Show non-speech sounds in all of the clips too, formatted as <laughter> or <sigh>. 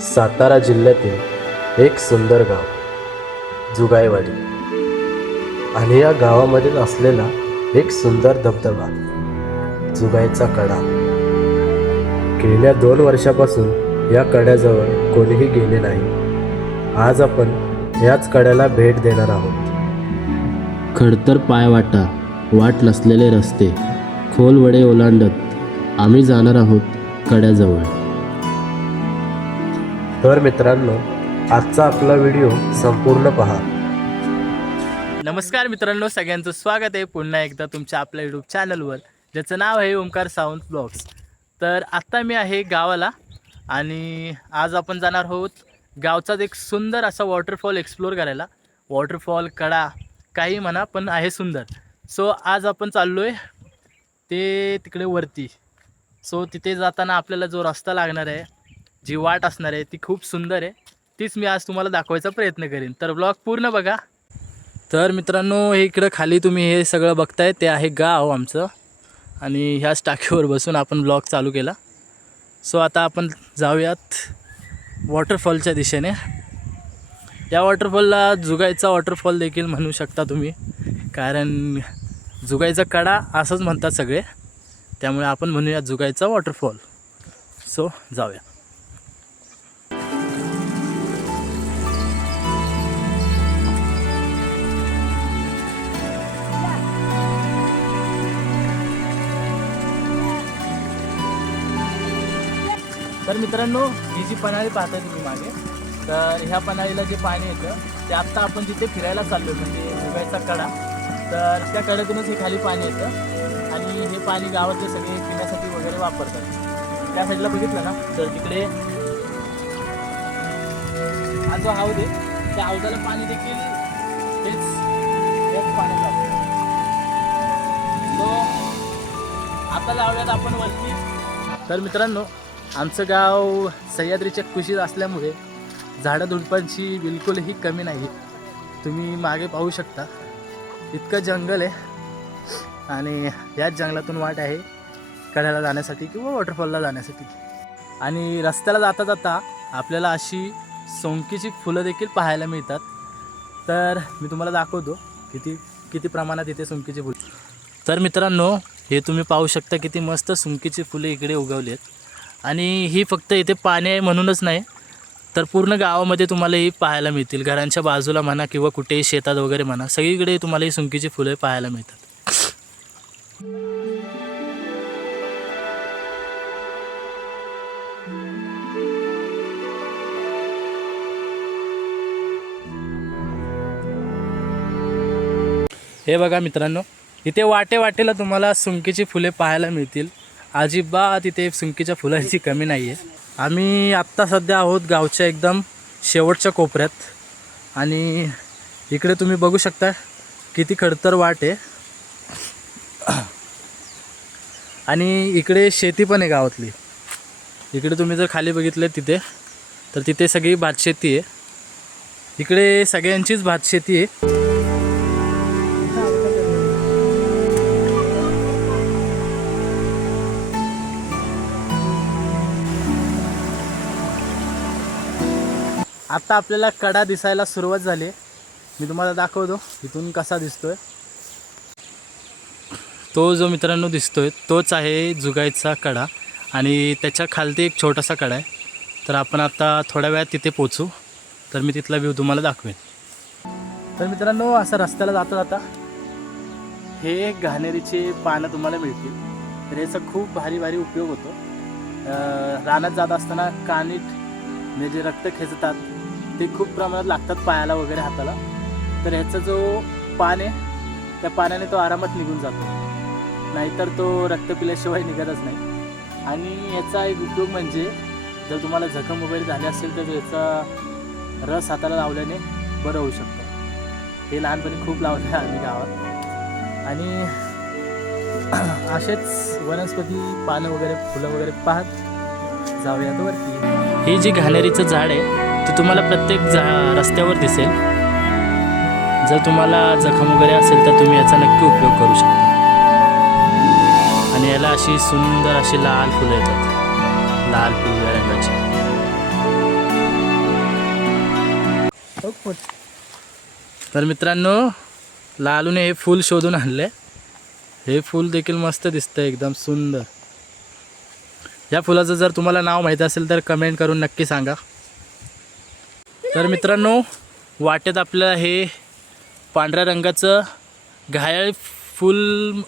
सातारा जिल्ह्यातील एक सुंदर गाव जुगायवाडी आणि या गावामधील असलेला एक सुंदर धबधबा जुगायचा कडा. गेल्या दोन वर्षापासून या कड्याजवळ कोणीही गेले नाही. आज आपण याच कड्याला भेट देणार आहोत. खडतर पायवाटा वाट नसलेले रस्ते खोल वडे ओलांडत आम्ही जाणार आहोत कड्याजवळ. तर मित्रांनो आजचा आपला व्हिडिओ संपूर्ण पहा. नमस्कार मित्रांनो सगळ्यांचं स्वागत आहे पुन्हा एकदा तुमच्या आपल्या यूट्यूब चॅनलवर ज्याचं नाव आहे ओंकार सावंत ब्लॉग्स तर आत्ता मी आहे गावाला आणि आज आपण जाणार आहोत गावचाच एक सुंदर असा वॉटरफॉल एक्सप्लोअर करायला. वॉटरफॉल कडा काही म्हणा पण आहे सुंदर. सो आज आपण चाललो आहे ते तिकडे वरती. सो तिथे जाताना आपल्याला जो रस्ता लागणार आहे जी वाट असणार आहे ती खूप सुंदर आहे. तीच मी आज तुम्हाला दाखवायचा प्रयत्न करेन. तर ब्लॉग पूर्ण बघा. तर मित्रांनो हे इकडं खाली तुम्ही हे सगळं बघताय ते आहे गाव आमचं. आणि ह्याच टाकीवर बसून आपण ब्लॉग चालू केला. सो आता आपण जाऊयात वॉटरफॉलच्या दिशेने. या वॉटरफॉलला जुगायचा वॉटरफॉल देखील म्हणू शकता तुम्ही. कारण जुगायचा कडा असंच म्हणतात सगळे. त्यामुळे आपण म्हणूया जुगायचा वॉटरफॉल सो जाऊया. तर मित्रांनो ही जी पन्हाळी पाहताय तुम्ही मागे तर ह्या पन्हाळीला जे पाणी येतं ते आत्ता आपण जिथे फिरायला चाललो म्हणजे मुगायचा कडा तर त्या कड्यातूनच हे खाली पाणी येतं. आणि हे पाणी गावातले सगळे पिण्यासाठी वगैरे वापरतात. त्या साईडला बघितलं ना? तर तिकडे हा जो हाऊद आहे त्या हौदाला पाणी देखील तेच पाणी लागतं So, आता जाऊयात आपण वरती. तर मित्रांनो आमचं गाव सह्याद्रीच्या कुशीत असल्यामुळे झाडं झुडपांची बिलकुलही कमी नाही. तुम्ही मागे पाहू शकता. इतकं जंगल आहे. आणि याच जंगलातून वाट आहे कड्याला जाण्यासाठी किंवा वॉटरफॉलला जाण्यासाठी. आणि रस्त्याला जाता जाता आपल्याला अशी सोंकीची फुलं देखील पाहायला मिळतात. तर मी तुम्हाला दाखवतो किती किती प्रमाणात इथे सुंकीची फुलं. तर मित्रांनो हे तुम्ही पाहू शकता किती मस्त सुंकीची फुले इकडे उगवली आहेत. आणि ही फक्त इथे पाणी आहे म्हणूनच नाही तर पूर्ण गावामध्ये तुम्हाला ही पाहायला मिळतील. घरांच्या बाजूला म्हणा किंवा कुठेही शेतात वगैरे म्हणा सगळीकडे तुम्हाला ही सुंकीची फुले पाहायला मिळतात. हे बघा मित्रांनो इथे वाटे वाटेला तुम्हाला सुंकीची फुले पाहायला मिळतील. अजिबात इथे सुंकीच्या फुलांची कमी नाही आहे आम्ही आत्ता सध्या आहोत गावच्या एकदम शेवटच्या कोपऱ्यात. आणि इकडे तुम्ही बघू शकता किती खडतर वाट आहे. आणि इकडे शेती पण आहे गावातली. इकडे तुम्ही जर खाली बघितले तिथे तर तिथे सगळी भातशेती आहे. इकडे सगळ्यांचीच भातशेती आहे. आता आपल्याला कडा दिसायला सुरुवात झाली आहे. मी तुम्हाला दाखवतो इथून कसा दिसतोय. तो जो मित्रांनो दिसतोय तोच आहे जुगायचा कडा. आणि त्याच्या खालती एक छोटासा कडा आहे. तर आपण आता थोड्या वेळात तिथे पोचू तर मी तिथला व्ह्यू तुम्हाला दाखवेन. तर मित्रांनो असं रस्त्याला जाता जाता हे घाणेरीचे पानं तुम्हाला मिळतील. तर याचा खूप भारी भारी उपयोग होतो. रानात जात असताना कानीट म्हणजे रक्त खेचतात. ते खूप प्रमाणात लागतात पायाला वगैरे हाताला. तर ह्याचा जो पान आहे त्या पाण्याने तो आरामात निघून जातो. नाहीतर तो रक्त पिल्याशिवाय निघतच नाही. आणि याचा एक उपयोग म्हणजे जर तुम्हाला जखम वगैरे झाली असेल तर याचा रस हाताला लावल्याने बरं होऊ शकतं. हे लहानपणी खूप लावलं आहे आम्ही गावात. आणि <clears throat> असेच वनस्पती पानं वगैरे फुलं वगैरे पाहत जाऊयात वरती. ही जी घाणेरीचं झाड आहे ते तुम्हाला प्रत्येक जा रस्त्यावर दिसेल. जर तुम्हाला जखम वगैरे असेल तर तुम्ही याचा नक्की उपयोग करू शकता. आणि याला अशी सुंदर अशी लाल फुलं येतात. लाल पिवळ्या रंगाची. तर मित्रांनो लालूने हे फूल शोधून आणले हे फूल देखील मस्त दिसतं एकदम सुंदर. या फुलाचं जर तुम्हाला नाव माहीत असेल तर कमेंट करून नक्की सांगा. तर मित्रांनो वाटेत आपल्याला हे पांढऱ्या रंगाचं घायाळी फूल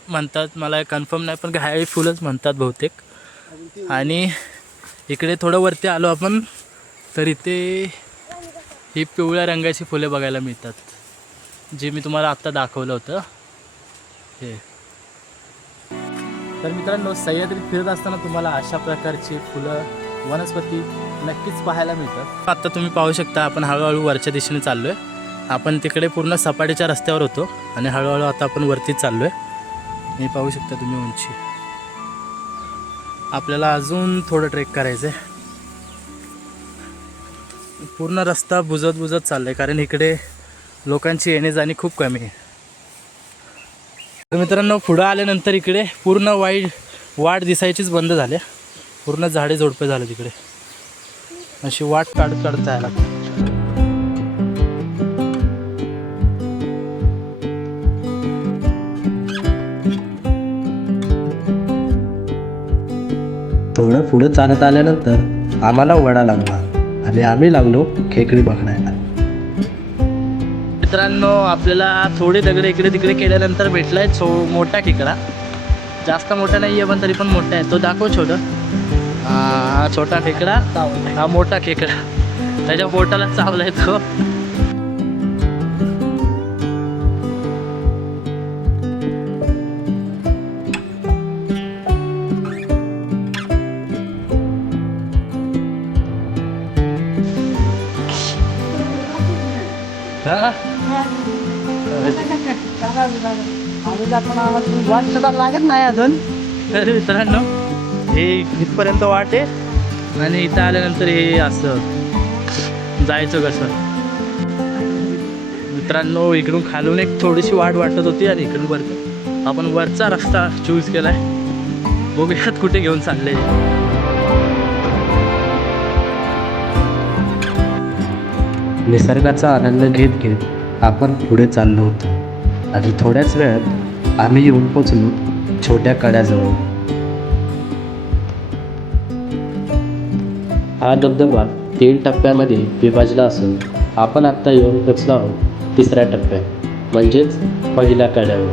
म्हणतात. मला कन्फर्म नाही पण घायाळी फुलच म्हणतात बहुतेक. आणि इकडे थोडं वरती आलो आपण तर इथे ही पिवळ्या रंगाची फुले बघायला मिळतात. जे मी तुम्हाला आत्ता दाखवलं होतं. हे. तर मित्रांनो सह्याद्रीत फिरत असताना तुम्हाला अशा प्रकारची फुलं वनस्पती नक्कीच पाहायला मिळतात. आत्ता तुम्ही पाहू शकता आपण हळूहळू वरच्या दिशेने चाललो आहे आपण तिकडे पूर्ण सपाटीच्या रस्त्यावर होतो आणि हळूहळू आता आपण वरतीच चाललो आहे हे पाहू शकता तुम्ही उंची. आपल्याला अजून थोडं ट्रेक करायचं आहे पूर्ण रस्ता बुजत बुजत चालला आहे कारण इकडे लोकांची येणे जाणे खूप कमी आहे. तर मित्रांनो पुढं आल्यानंतर इकडे पूर्ण वाईट वाट दिसायचीच बंद झाल्या. पूर्ण झाडे झोडपे झाले तिकडे. अशी वाट काढत काढत जायला. थोडं पुढं चालत आल्यानंतर आम्हाला वडा लागला आणि आम्ही लागलो खेकडी बघण्याला. मित्रांनो आपल्याला थोडे दगड इकडे तिकडे केल्यानंतर भेटलाय. छो मोठा खेकडा. जास्त मोठा नाही आहे पण तरी पण मोठा आहे. तो दाखव छोटं. हा छोटा खेकडा हा मोठा खेकडा. त्याच्या पोटाला चावलाय तो. लागत नाही अजून. तर मित्रांनो हे इथपर्यंत वाट आहे. आणि इथं आल्यानंतर हे असं जायचं कसं? मित्रांनो इकडून खालून एक थोडीशी वाट वाटत होती आणि इकडून वर आपण वरचा रस्ता चूज केलाय. बघूयात कुठे घेऊन चालले. निसर्गाचा आनंद घेत घेत आपण पुढे चाललो होतो. आणि थोड्याच वेळात आम्ही येऊन पोचलो छोट्या कड्याजवळ. हा धबधबा तीन टप्प्यामध्ये विभाजला असून आपण आत्ता येऊन पोचलो आहोत तिसऱ्या टप्प्यात म्हणजेच पहिल्या कड्यावर.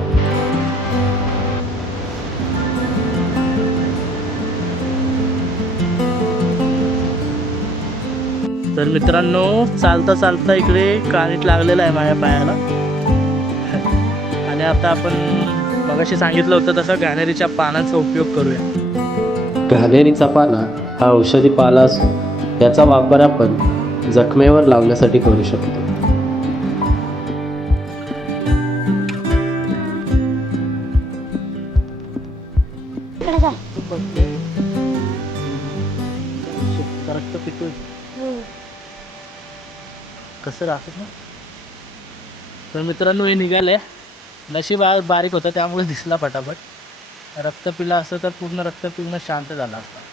तर मित्रांनो चालता चालता इकडे कानीट लागलेलं आहे माझ्या पायाला. आणि आता आपण मगाशी सांगितलं होतं तसं घाणेरीच्या पानांचा उपयोग करूया. घाणेरीचा पाला हा औषधी पाला असून याचा वापर आपण जखमेवर लावण्यासाठी करू शकतो. कसं राहत ना तर मित्रांनो हे निघाले नशीब आज बारीक होतं त्यामुळे दिसला पटापट. रक्त पिलं असतं तर पूर्ण रक्त पिणं शांत झालं असतं.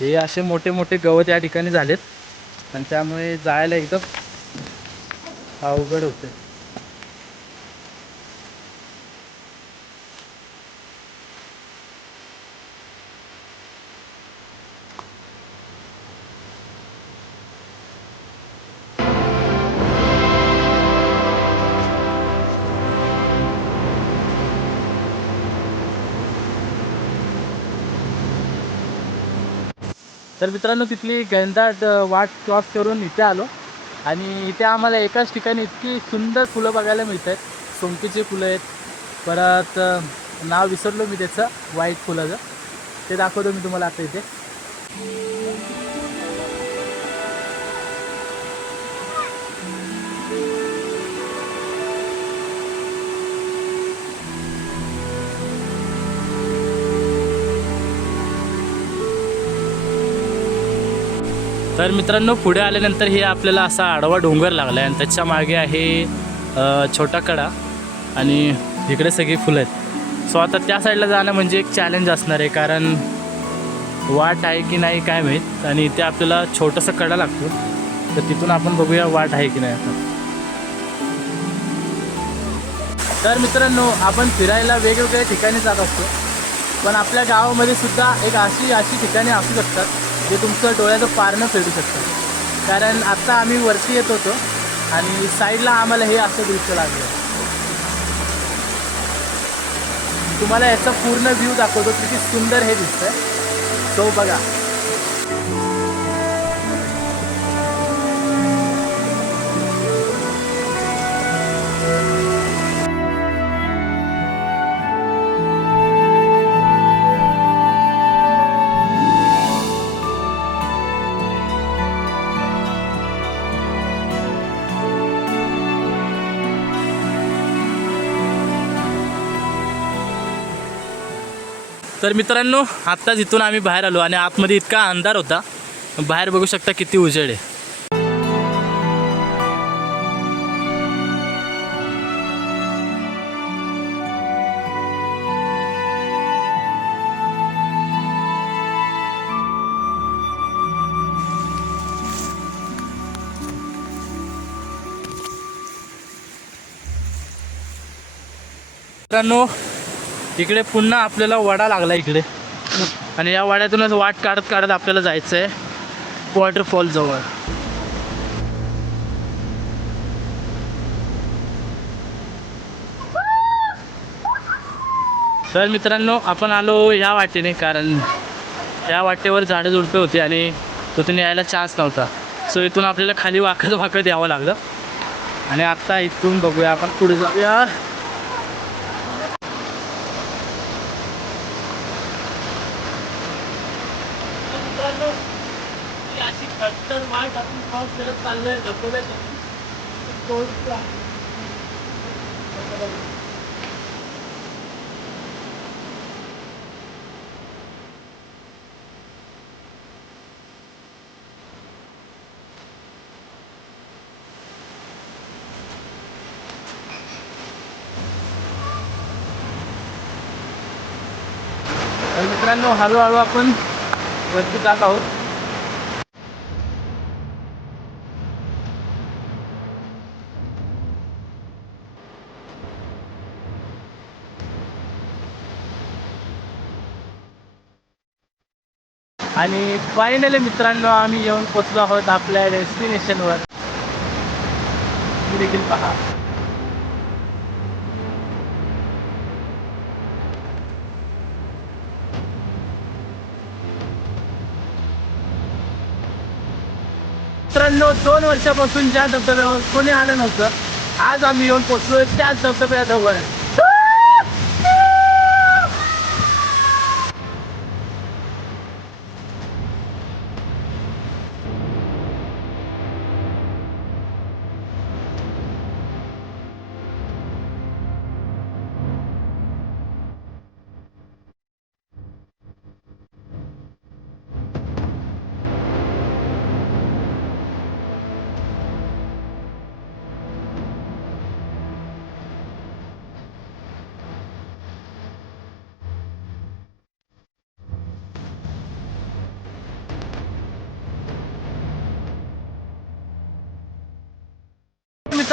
हे असे मोठे मोठे गवत या ठिकाणी झालेत. आणि त्यामुळे जायला एकदम अवघड होते तर मित्रांनो तिथली घनदाट वाट क्रॉस करून इथे आलो. आणि इथे आम्हाला एकाच ठिकाणी इतकी सुंदर फुलं बघायला मिळत आहेत सोंगटीचे फुलं आहेत. परत नाव विसरलो मी त्याचं व्हाईट फुलाचं. ते दाखवतो मी तुम्हाला आता इथे. तर मित्रांनो पुढे आल्यानंतर हे आपल्याला असा आडवा डोंगर लागला आहे आणि त्याच्यामागे आहे छोटा कडा आणि इकडे सगळी फुलं आहेत. सो आता त्या साईडला जाणं म्हणजे एक चॅलेंज असणार आहे कारण वाट आहे की नाही काय माहीत. आणि इथे आपल्याला छोटासा कडा लागतो. तर तिथून आपण बघूया वाट आहे की नाही आता. तर मित्रांनो आपण फिरायला वेगवेगळ्या ठिकाणी जात असतो. पण आपल्या गावामध्ये सुद्धा एक अशी अशी ठिकाणे असू शकतात. जे तुमचं डोळ्याचं पारणं फेडू शकतं. कारण आत्ता आम्ही वरती येत होतो आणि साईडला आम्हाला हे असं दृश्य लागलं. तुम्हाला याचा पूर्ण व्ह्यू दाखवतो किती सुंदर हे दिसतंय. तो बघा. तर मित्रांनो आत्ताच इथून आम्ही बाहेर आलो आणि आतमध्ये इतका अंधार होता. बाहेर बघू शकता किती उजेड आहे. मित्रांनो इकडे पुन्हा आपल्याला वडा लागला इकडे. आणि या वाड्यातूनच वाट काढत काढत आपल्याला जायचं आहे वॉटरफॉल जवळ. तर मित्रांनो आपण आलो या वाटेने कारण या वाटेवर झाडं झुडपे होते आणि तिथून यायला चान्स नव्हता. सो इथून आपल्याला खाली वाकत वाकत यावं लागलं. आणि आत्ता इथून बघूया आपण पुढे जाऊया. मित्रांनो ही अशी खडतर वाट आपण क्रॉस करत चाललोय धबधब्याच्या तो- तर मित्रांनो हळूहळू आपण वरती जात आहोत. आणि फायनली मित्रांनो आम्ही येऊन पोचलो आहोत आपल्या डेस्टिनेशनवर देखील पहा. मित्रांनो दोन वर्षापासून ज्या धबधब्यावर कोणी आलं नव्हतं आज आम्ही येऊन पोचलो त्याच धबधब्या जवळ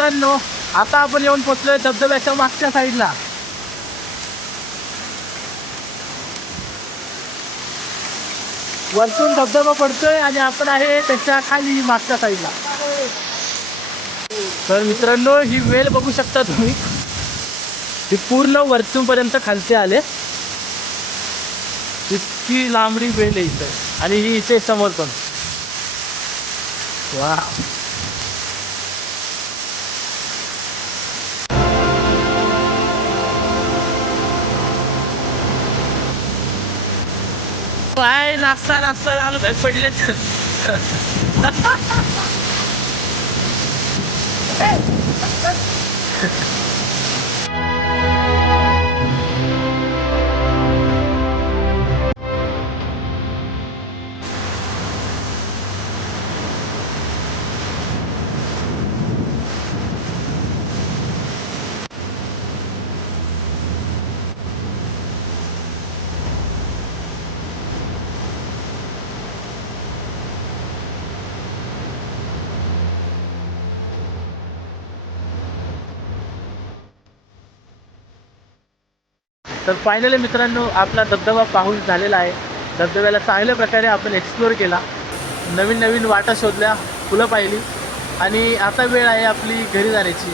मित्रांनो आता आपण येऊन पोचलोय धबधब्याच्या मागच्या साईडला. वरतून धबधबा पडतोय आणि आपण आहे त्याच्याखाली मागच्या साईडला. तर मित्रांनो ही वेल बघू शकता तुम्ही. ही पूर्ण वरतून पर्यंत खालचे आले. इतकी लांबडी वेल आहे इथं. आणि ही इथे समोर पण. वा नाही नाचता नाचता आलो काय पडले तर फायनली मित्रांनो आपला धबधबा पाहून झालेला आहे. धबधब्याला चांगल्या प्रकारे आपण एक्सप्लोअर केला. नवीन नवीन वाटा शोधल्या फुलं पाहिली. आणि आता वेळ आहे आपली घरी जाण्याची.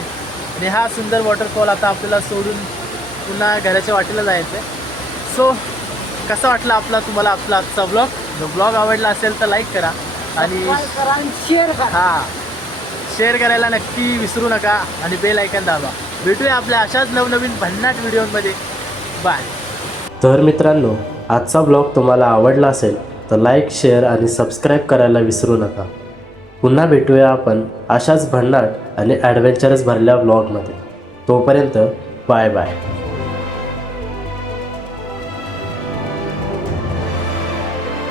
आणि हा सुंदर वॉटरफॉल आता आपल्याला सोडून पुन्हा घराच्या वाटेला जायचं आहे सो कसा वाटला आपला तुम्हाला आपला आजचा ब्लॉग जो ब्लॉग आवडला असेल तर लाईक करा. आणि हां शेअर करायला नक्की विसरू नका. आणि बेल ऐकन दाबा. भेटूया आपल्या अशाच नवनवीन भन्नाट व्हिडिओमध्ये बाय. तर मित्रांनो आजचा ब्लॉग तुम्हाला आवडला असेल तर लाईक शेअर आणि सबस्क्राईब करायला विसरू नका. पुन्हा भेटूया आपण अशाच भन्नाट आणि ॲडव्हेंचरस भरल्या ब्लॉगमध्ये तोपर्यंत बाय बाय